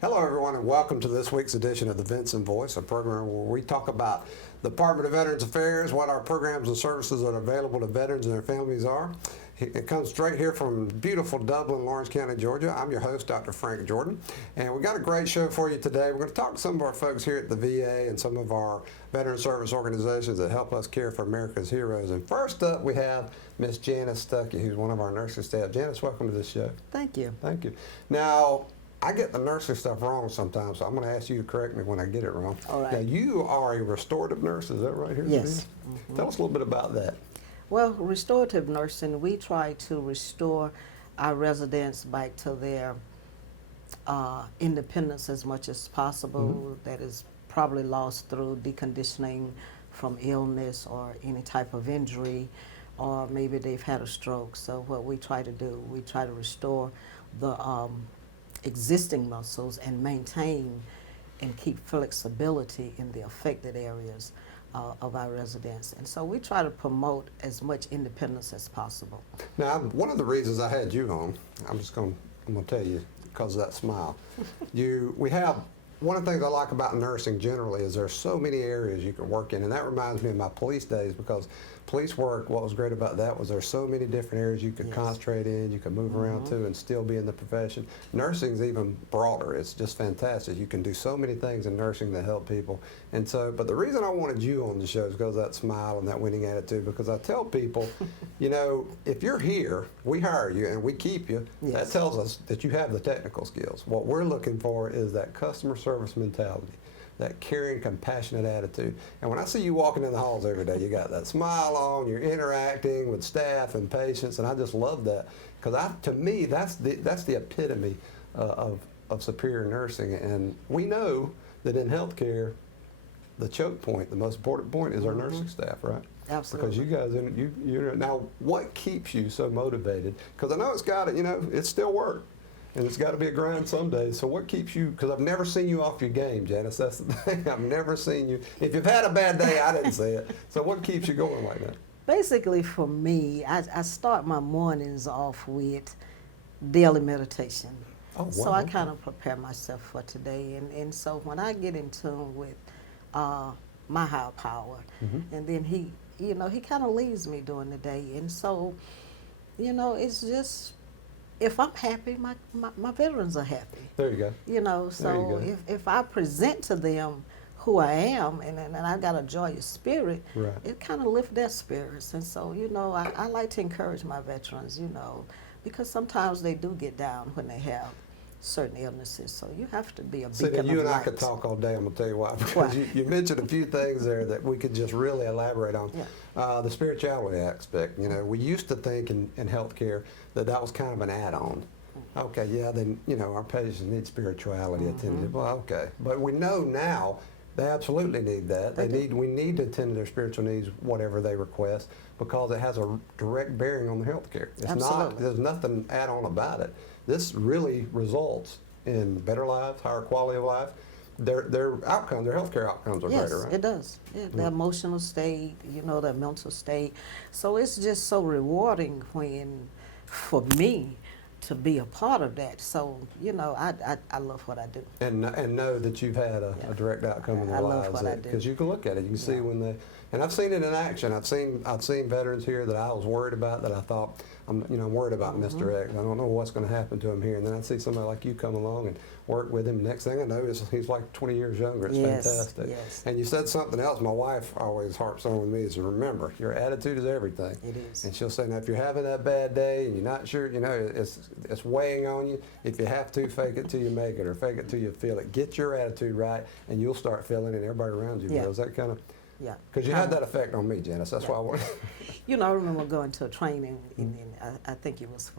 Hello, everyone, and welcome to this week's edition of the Vinson Voice, a program where we talk about the Department of Veterans Affairs, what our programs and services that are available to veterans and their families are. It comes straight here from beautiful Dublin, Lawrence County, Georgia. I'm your host, Dr. Frank Jordan, and we've got a great show for you today. We're going to talk to some of our folks here at the VA and some of our veteran service organizations that help us care for America's heroes. And first up, we have Miss Janice Stuckey, who's one of our nursing staff. Janice, welcome to the show. Thank you. Thank you. Now, I get the nursing stuff wrong sometimes, so I'm going to ask you to correct me when I get it wrong. All right. Now, you are a restorative nurse, is that right here? Yes. Mm-hmm. Tell us a little bit about that. Well, restorative nursing, we try to restore our residents back to their independence as much as possible. That is probably lost through deconditioning from illness or any type of injury, or maybe they've had a stroke. So what we try to do, we try to restore the existing muscles and maintain and keep flexibility in the affected areas of our residents. And so we try to promote as much independence as possible. Now, one of the reasons I had you on, I'm going to tell you because of that smile. One of the things I like about nursing generally is there's so many areas you can work in, and that reminds me of my police days, because police work, what was great about that was there's so many different areas you could concentrate in, you could move around to and still be in the profession. Nursing's even broader. It's just fantastic. You can do so many things in nursing that help people. And so, but the reason I wanted you on the show is because of that smile and that winning attitude, because I tell people, you know, if you're here, we hire you and we keep you. That tells us that you have the technical skills. What we're looking for is that customer service mentality, that caring, compassionate attitude. And when I see you walking in the halls every day, you got that smile on, you're interacting with staff and patients, and I just love that, because to me, that's the epitome of superior nursing. And we know that in healthcare, the choke point, the most important point, is our nursing staff, right? Absolutely. Because you guys, you now, what keeps you so motivated? Because I know it's got to, it's still work. And it's got to be a grind some days. So what keeps you, because I've never seen you off your game, Janice. That's the thing. I've never seen you. If you've had a bad day, I didn't see it. So what keeps you going like that? Basically, for me, I start my mornings off with daily meditation. Oh, wow. So I kind of prepare myself for today. And so when I get in tune with my higher power, and then he kind of leads me during the day. And so, it's just, if I'm happy, my veterans are happy. There you go. So if I present to them who I am, and I got a joyous spirit, it kind of lifts their spirits. And so, I like to encourage my veterans, because sometimes they do get down when they have certain illnesses. So you have to be a beacon of light. You and I could talk all day. I'm going to tell you why. Because you mentioned a few things there that we could just really elaborate on. The spirituality aspect. We used to think in healthcare that was kind of an add-on. Okay, then our patients need spirituality attended. Well, okay, but we know now they absolutely need that. We need to attend to their spiritual needs, whatever they request, because it has a direct bearing on their healthcare. There's nothing add-on about it. This really results in better lives, higher quality of life. Their outcomes, their healthcare outcomes are better, right? Yes, it does. The emotional state, their mental state. So it's just so rewarding for me to be a part of that. So, I love what I do. And know that you've had a direct outcome in their lives. I love what I do. Because you can look at it, you can see and I've seen it in action. I've seen veterans here that I was worried about, that I thought, I'm worried about Mr. X. I don't know what's going to happen to him here. And then I see somebody like you come along and work with him. Next thing I know, he's like 20 years younger. It's fantastic. Yes. And you said something else. My wife always harps on with me is, remember, your attitude is everything. It is. And she'll say, now, if you're having that bad day and you're not sure, it's weighing on you, if you have to, fake it till you make it, or fake it till you feel it. Get your attitude right, and you'll start feeling it, and everybody around you will. Is that kind of... Yeah. Because you had that effect on me, Janice. That's why I wanted... I remember going to a training, and I think it was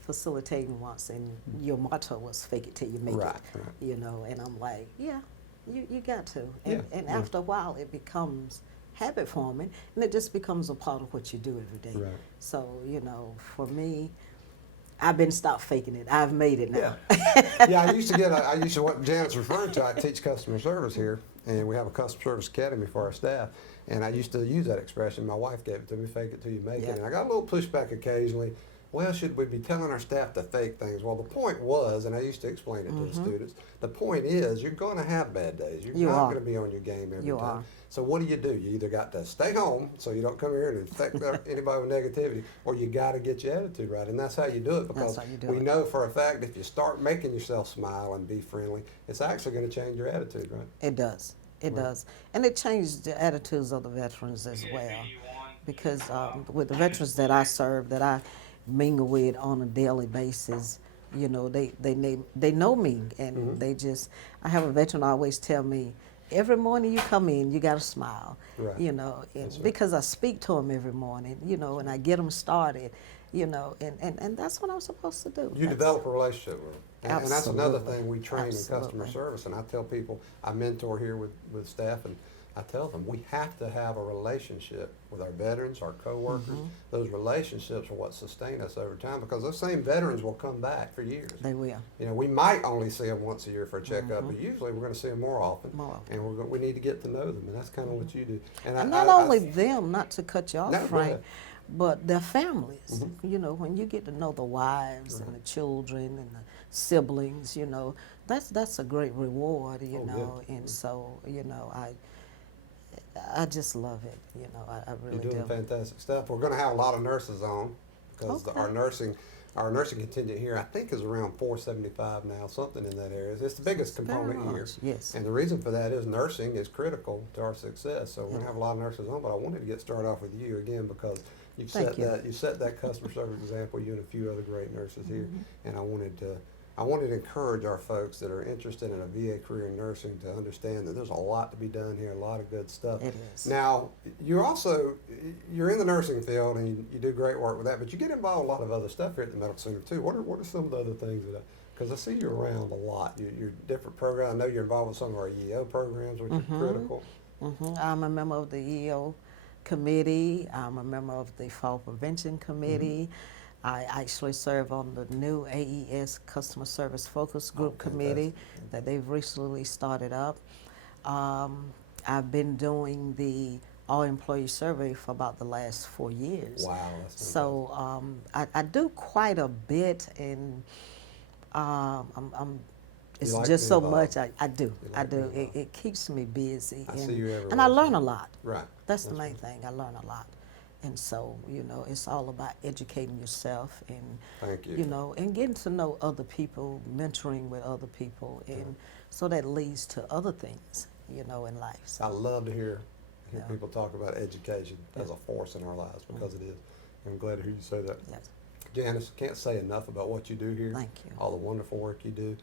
facilitating once, and your motto was fake it till you make it. Right. And I'm like, you got to. And after a while, it becomes habit forming, and it just becomes a part of what you do every day. Right. So, for me, I've been stopped faking it. I've made it now. I used to what Janet's referring to, I teach customer service here, and we have a customer service academy for our staff, and I used to use that expression. My wife gave it to me, fake it till you make it. And I got a little pushback occasionally, well, should we be telling our staff to fake things? Well, the point was, and I used to explain it to the students, the point is you're going to have bad days. You're You not are. going to be on your game every You time. are. So what do? You either got to stay home so you don't come here and infect anybody with negativity, or you got to get your attitude right. And that's how you do it, because how you do we it. know for a fact if you start making yourself smile and be friendly, it's actually going to change your attitude, right? It does. It does. And it changed the attitudes of the veterans as well. Because with the veterans that I serve, that I mingle with on a daily basis, you know, they know me, and they just, I have a veteran always tell me, every morning you come in, you got to smile, Right. you know, and That's right. because I speak to them every morning, you know, and I get them started, you know, and that's what I'm supposed to do. You develop a relationship with them. And that's another Absolutely. thing we train in customer Absolutely. service. And I tell people, I mentor here with staff, and I tell them we have to have a relationship with our veterans, our coworkers. Those relationships are what sustain us over time, because those same veterans will come back for years. They will. You know, we might only see them once a year for a checkup, but usually we're going to see them more often. More often. And we need to get to know them, and that's kind of what you do. And not only them, not to cut you off, No, go Frank, ahead. but their families. You know, when you get to know the wives and the children and the siblings, you know, that's a great reward, you Oh, know. yeah. And so, you know, I just love it, you know, I really You're doing do. fantastic stuff. We're going to have a lot of nurses on, because Okay. our nursing contingent here, I think, is around 475 now, something in that area. It's the biggest component Very here. much, yes. And the reason for that is nursing is critical to our success. So we're going to have a lot of nurses on, but I wanted to get started off with you again, because you Thank you. set that customer service example, you and a few other great nurses here. And I wanted to encourage our folks that are interested in a VA career in nursing to understand that there's a lot to be done here, a lot of good stuff. It is. Now, you're in the nursing field, and you do great work with that, but you get involved in a lot of other stuff here at the medical center too. What are some of the other things because I see you around a lot. You're different programs. I know you're involved with some of our EO programs, which are critical. I'm a member of the EO committee. I'm a member of the Fall Prevention Committee. I actually serve on the new AES Customer Service Focus Group Committee that they've recently started up. I've been doing the all-employee survey for about the last 4 years. Wow, that's So I do quite a bit, and it's like just being so involved. much. I do. You I like do. being involved. It keeps me busy. I see you everywhere. And I learn a lot. Right. That's the main thing. I learn a lot. And so, you know, it's all about educating yourself and, Thank you. you know, and getting to know other people, mentoring with other people. And so that leads to other things, you know, in life. So, I love to hear Yeah. people talk about education as a force in our lives, because it is. I'm glad to hear you say that. yes. Janice, can't say enough about what you do here. Thank you. All the wonderful work you do.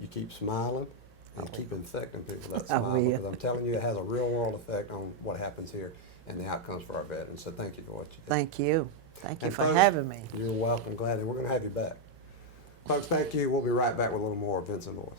You keep smiling and I keep infecting people with that I smile, will. because I'm telling you, it has a real world effect on what happens here and the outcomes for our veterans. So thank you for what you do. Thank you. Thank you And for folks, having me. You're welcome. Glad, and we're going to have you back. Folks, thank you. We'll be right back with a little more of Vinson Voice.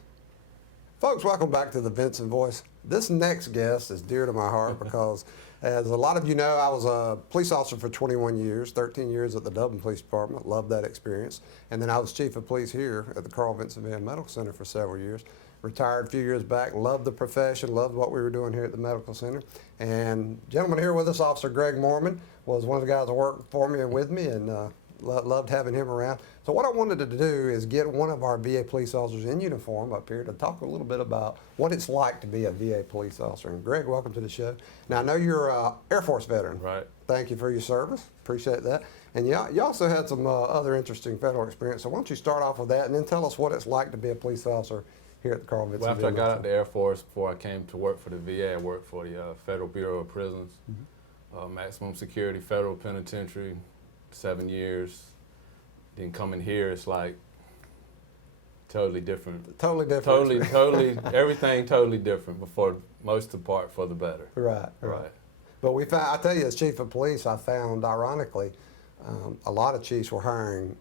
Folks, welcome back to the Vinson Voice. This next guest is dear to my heart because, as a lot of you know, I was a police officer for 21 years, 13 years at the Dublin Police Department. Loved that experience. And then I was chief of police here at the Carl Vinson VA Medical Center for several years. Retired a few years back. Loved the profession. Loved what we were doing here at the medical center. And gentleman here with us, Officer Gregg Moorman, was one of the guys that worked for me and with me, and loved having him around. So what I wanted to do is get one of our VA police officers in uniform up here to talk a little bit about what it's like to be a VA police officer. And Gregg, welcome to the show. Now, I know you're an Air Force veteran. Right. Thank you for your service. Appreciate that. And you also had some other interesting federal experience. So why don't you start off with that, and then tell us what it's like to be a police officer here at the Carl Vinson. Well, after I got out of the Air Force, before I came to work for the VA, I worked for the Federal Bureau of Prisons, maximum security, federal penitentiary, 7 years. Then coming here, it's like totally different. Totally different. Totally, everything totally different, but for most of the part, for the better. Right. But we found, I tell you, as chief of police, I found, ironically, a lot of chiefs were hiring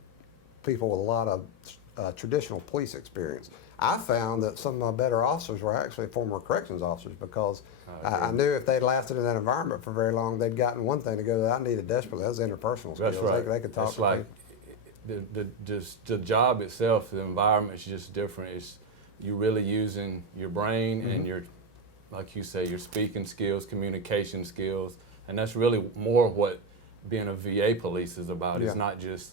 people with a lot of traditional police experience. I found that some of my better officers were actually former corrections officers, because I knew if they'd lasted in that environment for very long, they'd gotten one thing to go that I needed desperately. That was interpersonal skills. That's right. They could talk It's to like people. the job itself, the environment's just different. It's you're really using your brain and your, like you say, your speaking skills, communication skills, and that's really more what being a VA police is about. Yeah. It's not just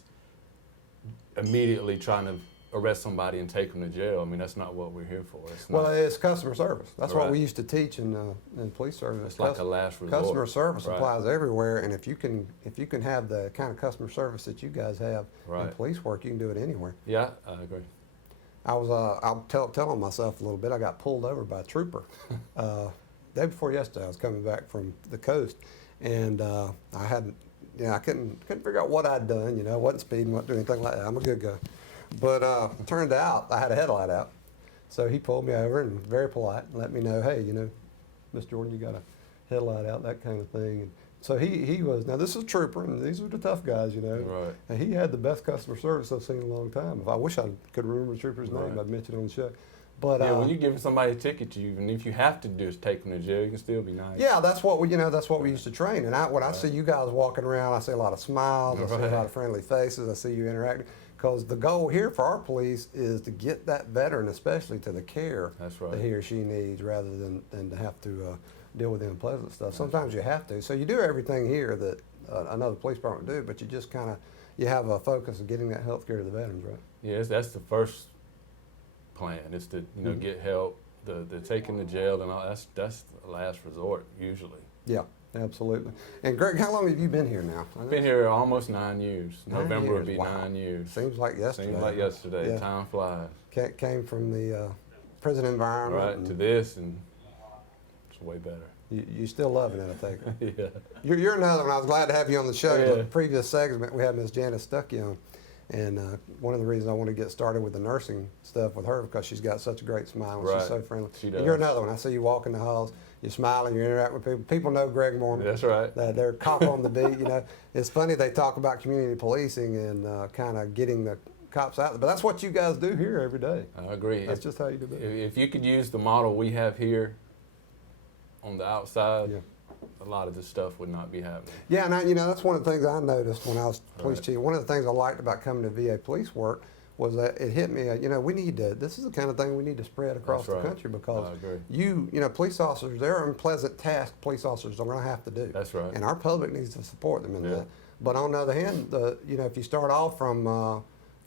immediately trying to arrest somebody and take them to jail. I mean, that's not what we're here for. It's Well, not, it's customer service. That's what Right. we used to teach in police service. it's like a last resort. Customer service Right. applies everywhere, and if you can have the kind of customer service that you guys have in Right. police work, you can do it anywhere. Yeah, I agree. I'm telling myself a little bit. I got pulled over by a trooper day before yesterday. I was coming back from the coast, and I hadn't, I couldn't figure out what I'd done. I wasn't speeding, wasn't doing anything like that. I'm a good guy, but it turned out I had a headlight out. So he pulled me over and very polite and let me know, hey, Miss Jordan, you got a headlight out, that kind of thing. And so he was, now this is a trooper, and these are the tough guys, Right. And he had the best customer service I've seen in a long time. If I wish I could remember the trooper's name, Right. I'd mention it on the show. But Yeah, when you give somebody a ticket, even if you have to do is take them to jail, you can still be nice. yeah, that's what we used to train. And when I see you guys walking around, I see a lot of smiles, I see a Right. lot of friendly faces, I see you interacting. Because the goal here for our police is to get that veteran, especially, to the care That's right. that he or she needs, rather than to have to deal with the unpleasant stuff. Sometimes you have to. So you do everything here that another police department do, but you just kind of have a focus of getting that health care to the veterans, right? Yes, that's the first plan. Is to Mhm. get help. The taking to jail and all. That's the last resort usually. Yeah, absolutely. And Greg, how long have you been here now? I've been here almost 9 years. 9 November years, would be wow. 9 years. Seems like yesterday. Seems like yesterday. Yeah. Time flies. Came from the prison environment. Right and to this, and it's way better. You still loving it, I think. Yeah. You're another one. I was glad to have you on the show. Yeah. The previous segment, we had Miss Janice Stuckey on. And one of the reasons I want to get started with the nursing stuff with her, because she's got such a great smile and Right. she's so friendly. She And does. you're another one. I see you walking the halls, you're smiling, you're interacting with people. People know Gregg Moorman. That's right. They're cop on the beat. It's funny they talk about community policing and kind of getting the cops out there. But that's what you guys do here every day. I agree. That's just how you do it. If you could use the model we have here on the outside, Yeah. a lot of this stuff would not be happening. Yeah, and that's one of the things I noticed when I was police Right. chief. One of the things I liked about coming to VA police work was that it hit me, we need to, this is the kind of thing we need to spread across That's the right. country, because I agree. police officers, there are unpleasant tasks police officers are going to have to do. That's right. And our public needs to support them in Yeah. that. But on the other hand, if you start off from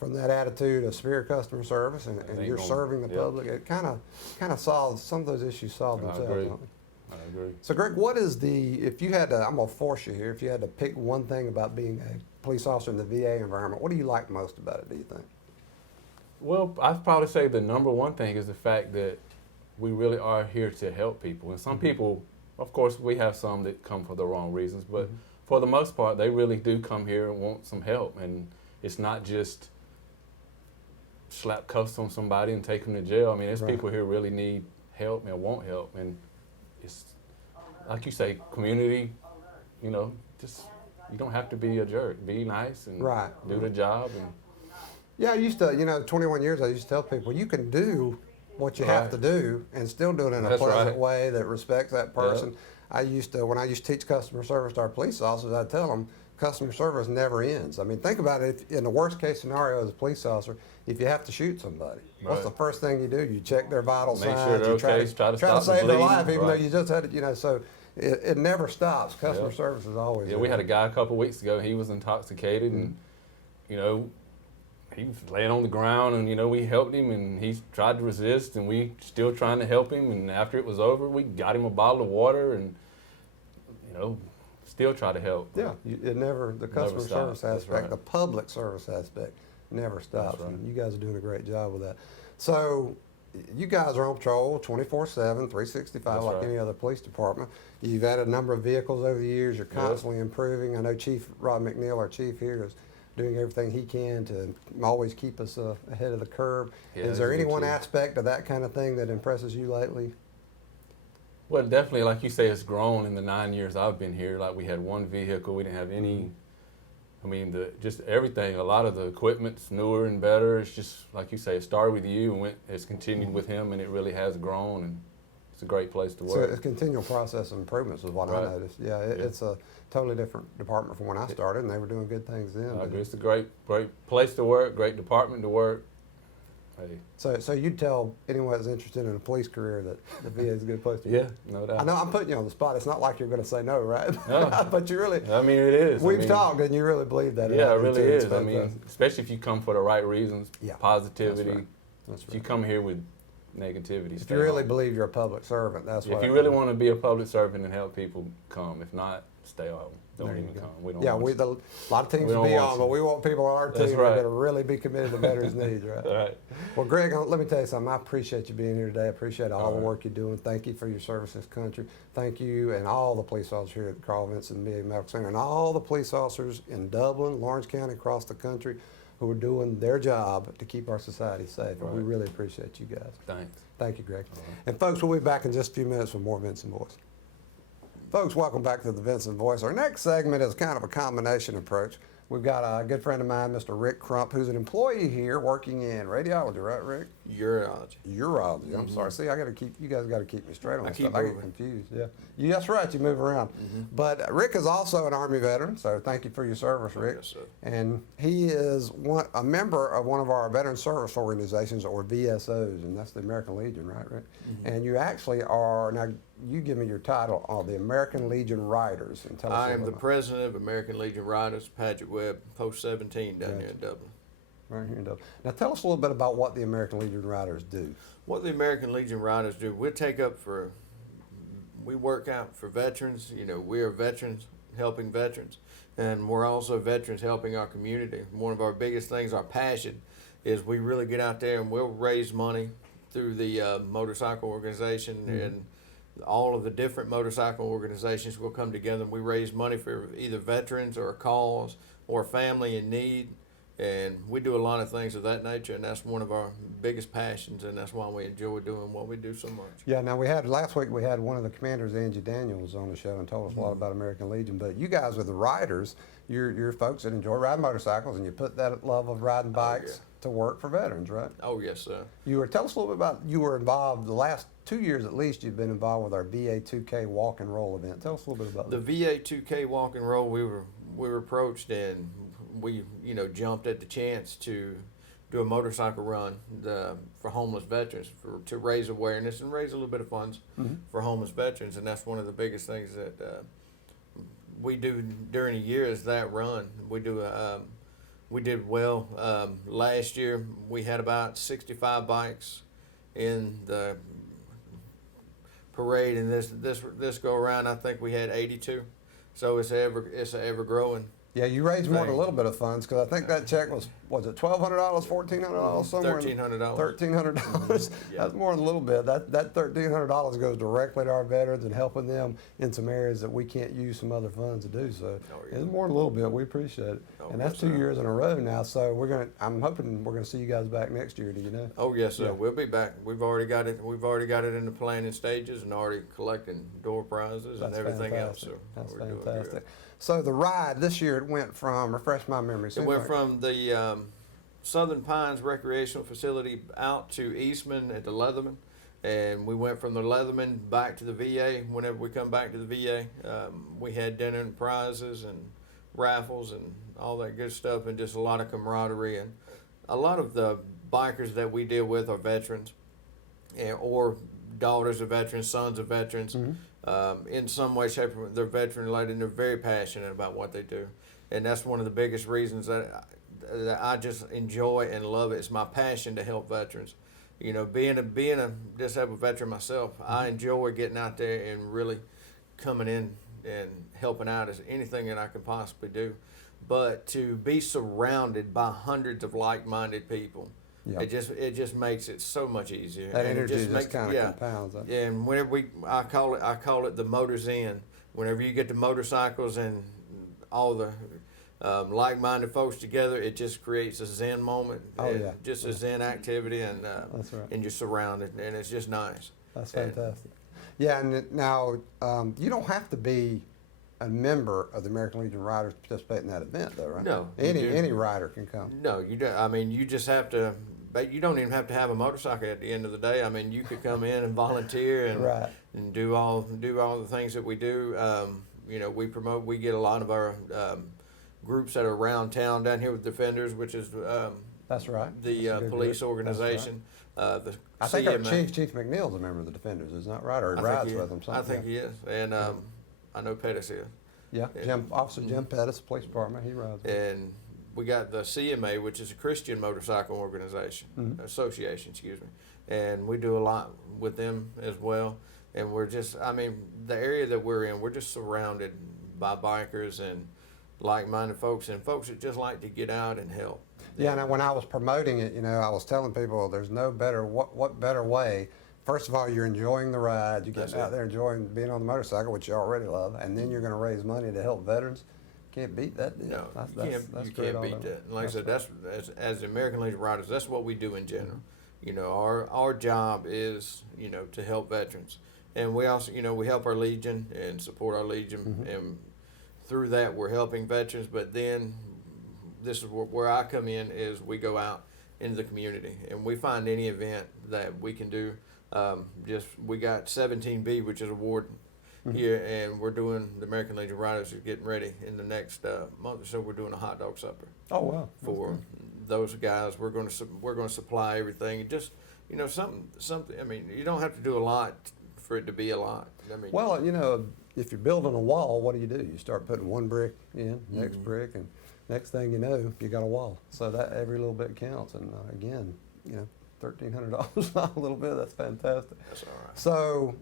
that attitude of superior customer service and ain't you're gonna- serving the yep. public, it kind of solves, some of those issues solve I themselves. agree. Don't they? I agree. So, Greg, what is if you had to, I'm going to force you here, if you had to pick one thing about being a police officer in the VA environment, what do you like most about it, do you think? Well, I'd probably say the number one thing is the fact that we really are here to help people. And some people, of course, we have some that come for the wrong reasons, but for the most part, they really do come here and want some help. And it's not just slap cuffs on somebody and take them to jail. I mean, there's Right. people here really need help and want help. And it's, like you say, community, just, you don't have to be a jerk. Be nice and Right. do the job. And Yeah, I used to, 21 years, I used to tell people, you can do what you have Right. to do and still do it in a That's pleasant right. way that respects that person. When I used to teach customer service to our police officers, I'd tell them, customer service never ends. I mean, think about it. If, in the worst case scenario as a police officer, if you have to shoot somebody, what's Right. the first thing you do? You check their vital Make sure signs. they're You try okay, to, try to try to stop the save their bleeding. life, even though Right. you just had it, so it never stops. Customer Yeah. service is always Yeah, we had a guy a couple weeks ago. He was intoxicated, and he was laying on the ground, and we helped him, and he tried to resist, and we still trying to help him. And after it was over, we got him a bottle of water, and still try to help. Yeah, it never, the customer stops. service That's aspect, right. the public service aspect never stops. right. And you guys are doing a great job with that. So you guys are on patrol 24/7, 365, That's like right. any other police department. You've added a number of vehicles over the years. You're Yep. constantly improving. I know Chief Rob McNeil, our chief here, is doing everything he can to always keep us ahead of the curve. Yeah, Is he's there a any good one chief. aspect of that kind of thing that impresses you lately? Well, definitely, like you say, it's grown in the 9 years I've been here. Like, we had one vehicle. We didn't have any. I mean, just everything. A lot of the equipment's newer and better. It's just like you say, it started with you and it's continued with him, and it really has grown. And it's a great place to So work. it's a continual process of improvements is what I Right. noticed. Yeah, it's a totally different department from when I started, and they were doing good things then. I but- agree. It's a great place to work, great department to work. hey, So you'd tell anyone that's interested in a police career that the VA is a good place to yeah, go? no doubt. I know I'm putting you on the spot. It's not like you're going to say no, right? No. But you really, I mean, it is. we've I mean, talked and you really believe that. Yeah, it really It's is. I mean, fantastic. especially if you come for the right reasons, Yeah, positivity. that's right. That's If you right. come here with negativity, If stay you really home. believe you're a public servant, that's what. If you really want to be a public servant and help people, come. If not, stay home. Don't There you even go. come. We don't. Yeah, want you. a lot of teams We will don't be want on, you. but we want people on our That's team that are right. going to really be committed to veterans' needs, right? All right. Well, Greg, let me tell you something. I appreciate you being here today. I appreciate all the right. work you're doing. Thank you for your service to this country. Thank you and all the police officers here at the Carl Vinson VA Medical Center and all the police officers in Dublin, Lawrence County, across the country who are doing their job to keep our society safe. And we Right. really appreciate you guys. Thanks. Thank you, Greg. All right. And folks, we'll be back in just a few minutes with more Vinson Voice. Folks, welcome back to the Vinson Voice. Our next segment is kind of a combination approach. We've got a good friend of mine, Mr. Rick Crump, who's an employee here working in radiology, right, Rick? Urology. Urology. I'm sorry. See, you guys got to keep me straight on I this keep stuff. I get moving. confused. Yeah. That's right. You move around. But Rick is also an Army veteran, so thank you for your service, Rick. Yes, sir. And he is a member of one of our veteran service organizations, or VSOs, and that's the American Legion, right, Rick? And you actually are, now you give me your title, the American Legion Riders. And tell us I a am the little president of American Legion Riders, Paget Webb, Post 17 down here in Dublin. right here in Dublin. Now tell us a little bit about what the American Legion Riders do. What the American Legion Riders do, we work out for veterans. You know, we are veterans helping veterans, and we're also veterans helping our community. One of our biggest things, our passion, is we really get out there and we'll raise money through the motorcycle organization and all of the different motorcycle organizations will come together and we raise money for either veterans or a cause or a family in need. And we do a lot of things of that nature, and that's one of our biggest passions, and that's why we enjoy doing what we do so much. Yeah, now last week we had one of the commanders, Angie Daniels, on the show and told us a lot about American Legion. But you guys are the riders. You're folks that enjoy riding motorcycles, and you put that love of riding bikes to work for veterans, right? Oh, yes, sir. Tell us a little bit about, you were involved, the last 2 years at least, you've been involved with our VA 2K walk and roll event. Tell us a little bit about The that. VA 2K walk and roll, we were approached and we jumped at the chance to do a motorcycle run for homeless veterans to raise awareness and raise a little bit of funds for homeless veterans, and that's one of the biggest things that we do during the year is that run. We did well last year. We had about 65 bikes in the parade, and this go around I think we had 82. So it's ever growing. Yeah, you raised more than a thing. little bit of funds, because I think that check was it $1,200, $1,400, somewhere? $1,300. $1,300. Yeah. That's more than a little bit. That $1,300 goes directly to our veterans and helping them in some areas that we can't use some other funds to do. So Oh, yeah. it's more than a little bit. We appreciate it. Oh, And that's yes, 2 sir. years in a row now. So I'm hoping we're gonna see you guys back next year. Do you know? Oh yes, sir. Yeah. We'll be back. We've already got it in the planning stages and already collecting door prizes and That's everything fantastic. else. So That's we're doing fantastic. good. So the ride this year, it went from, refresh my memory. It went from the Southern Pines Recreational Facility out to Eastman at the Leatherman, and we went from the Leatherman back to the VA. Whenever we come back to the VA, we had dinner and prizes and raffles and all that good stuff, and just a lot of camaraderie. And a lot of the bikers that we deal with are veterans, or daughters of veterans, sons of veterans. In some way, shape, or form, they're veteran related, and they're very passionate about what they do. And that's one of the biggest reasons that I just enjoy and love it. It's my passion to help veterans. You know, being a disabled veteran myself, I enjoy getting out there and really coming in and helping out as anything that I can possibly do. But to be surrounded by hundreds of like-minded people, Yeah. it just makes it so much easier. That And it energy just makes- kind of compounds. Huh? Yeah, and whenever I call it the motors in. Whenever you get the motorcycles and all the like-minded folks together, it just creates a Zen moment. Oh, and yeah. just a Zen activity, and That's right. and you're surrounded, and it's just nice. That's And- fantastic. Yeah, and now you don't have to be a member of the American Legion Riders to participate in that event, though, right? No, you do. Any rider can come. No, you don't. I mean, you just have to. But you don't even have to have a motorcycle at the end of the day. I mean, you could come in and volunteer and Right. and do all the things that we do. You know, we promote. We get a lot of our groups that are around town down here with Defenders, which is That's right. the That's a good police group. organization. The I think our CMA. Chief McNeil's a member of the Defenders, isn't that right? Or he I rides think he with is. them. I think he is, and I know Pettis is. Yeah, Officer Jim Pettis, Police Department, he rides with them. And we got the CMA, which is a Christian motorcycle organization, association, excuse me. And we do a lot with them as well. And we're just, I mean, the area that we're in, we're just surrounded by bikers and like-minded folks and folks that just like to get out and help. Yeah, and when I was promoting it, I was telling people there's no better, what better way. First of all, you're enjoying the ride. You're getting out there enjoying being on the motorcycle, which you already love, and then you're going to raise money to help veterans. Can't beat that deal. No, That's you great can't all beat over. that. And like I said, that's as the American Legion riders, that's what we do in general. Our job is, to help veterans. And we also, we help our Legion and support our Legion, and through that we're helping veterans. But then this is where I come in, is we go out into the community and we find any event that we can do. We got 17B, which is a ward here, and we're doing, the American Legion Riders are getting ready in the next month or so. We're doing a hot dog supper. Oh wow! For those guys. We're going to supply everything. Just something. I mean, you don't have to do a lot for it to be a lot. I mean, Well, if you're building a wall, what do? You start putting one brick in, next brick, and next thing you know, you got a wall. So that every little bit counts. And again, $1,300 not a little bit. That's fantastic. that's all right. So,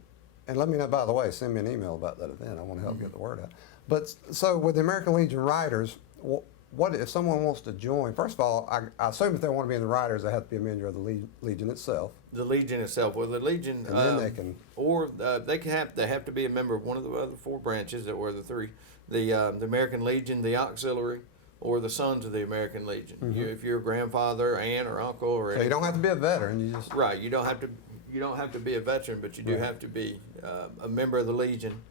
and let me know, by the way, send me an email about that event. I want to help get the word out. But so with the American Legion Riders, what if someone wants to join? First of all, I assume if they want to be in the Riders, they have to be a member of the Legion itself. The Legion itself, well, the Legion, And then they can, or they have to be a member of one of the other four branches, that were the three, the American Legion, the Auxiliary, or the Sons of the American Legion. If you're a grandfather, aunt, or uncle, or so you don't have to be a veteran. You just right, you don't have to be a veteran, but you do have to be a member of the Legion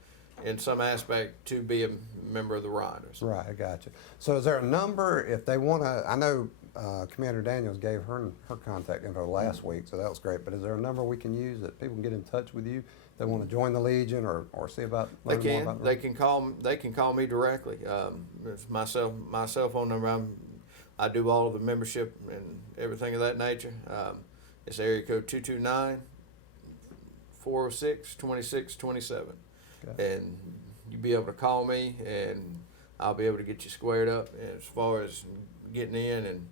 in some aspect to be a member of the Riders. Right, I got you. So is there a number if they want to? I know Commander Daniels gave her contact info last week, so that was great. But is there a number we can use that people can get in touch with you if they want to join the Legion or see about? They learn more can. about They can call. They can call me directly. It's my cell phone number. I do all of the membership and everything of that nature. It's area code 229-406-2627. Okay. And you'll be able to call me, and I'll be able to get you squared up as far as getting in,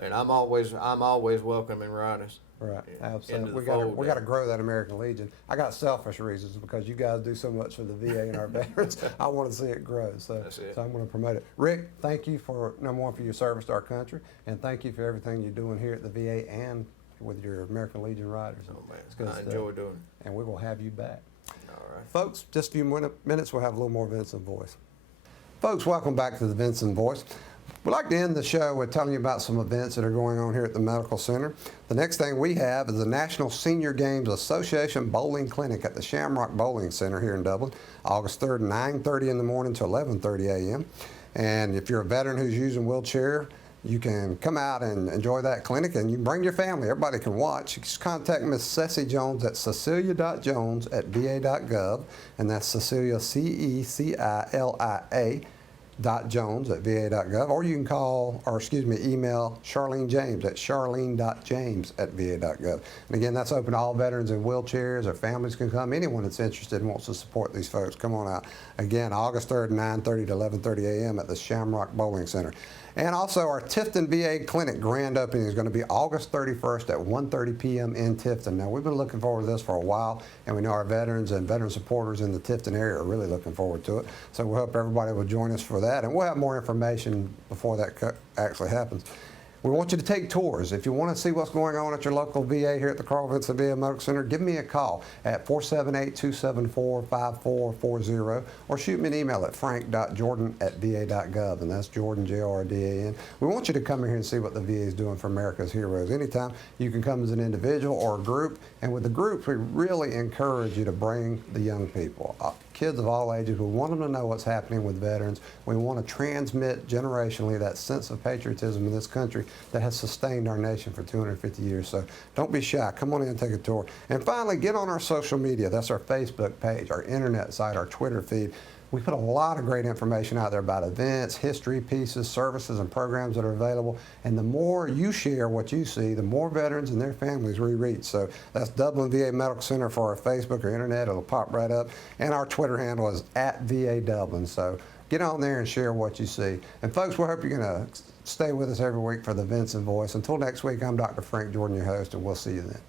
and I'm always welcoming riders. Right, into absolutely. the We fold got to there. grow that American Legion. I got selfish reasons because you guys do so much for the VA and our veterans. I want to see it grow, so That's it. so I'm going to promote it. Rick, thank you for number one for your service to our country, and thank you for everything you're doing here at the VA and with your American Legion Riders. Oh man, It's good I stuff. enjoy doing it. And we will have you back. All right. Folks, just a few minutes, we'll have a little more Vinson Voice. Folks, welcome back to the Vinson Voice. We'd like to end the show with telling you about some events that are going on here at the Medical Center. The next thing we have is the National Senior Games Association Bowling Clinic at the Shamrock Bowling Center here in Dublin, August 3rd, 9:30 in the morning to 11:30 a.m. And if you're a veteran who's using a wheelchair, you can come out and enjoy that clinic, and you can bring your family. Everybody can watch. You just contact Miss Ceci Jones at cecilia.jones@va.gov, and that's Cecilia, CECILIA.Jones@va.gov, or you can email Charlene James at charlene.james@va.gov. And again, that's open to all veterans in wheelchairs. Their families can come. Anyone that's interested and wants to support these folks, come on out. Again, August 3rd, 9:30 to 11:30 a.m. at the Shamrock Bowling Center. And also our Tifton VA Clinic grand opening is going to be August 31st at 1:30 p.m. in Tifton. Now, we've been looking forward to this for a while, and we know our veterans and veteran supporters in the Tifton area are really looking forward to it. So we hope everybody will join us for that, and we'll have more information before that actually happens. We want you to take tours. If you want to see what's going on at your local VA here at the Carl Vinson VA Medical Center, give me a call at 478-274-5440 or shoot me an email at frank.jordan@va.gov, and that's Jordan, Jordan. We want you to come in here and see what the VA is doing for America's heroes. Anytime you can come as an individual or a group, and with the groups, we really encourage you to bring the young people. Kids of all ages. We want them to know what's happening with veterans. We want to transmit generationally that sense of patriotism in this country that has sustained our nation for 250 years. So don't be shy. Come on in and take a tour. And finally, get on our social media. That's our Facebook page, our internet site, our Twitter feed. We put a lot of great information out there about events, history pieces, services, and programs that are available. And the more you share what you see, the more veterans and their families we reach. So that's Dublin VA Medical Center for our Facebook or internet. It'll pop right up. And our Twitter handle is @VA Dublin. So get on there and share what you see. And folks, we hope you're going to stay with us every week for the Vinson Voice. Until next week, I'm Dr. Frank Jordan, your host, and we'll see you then.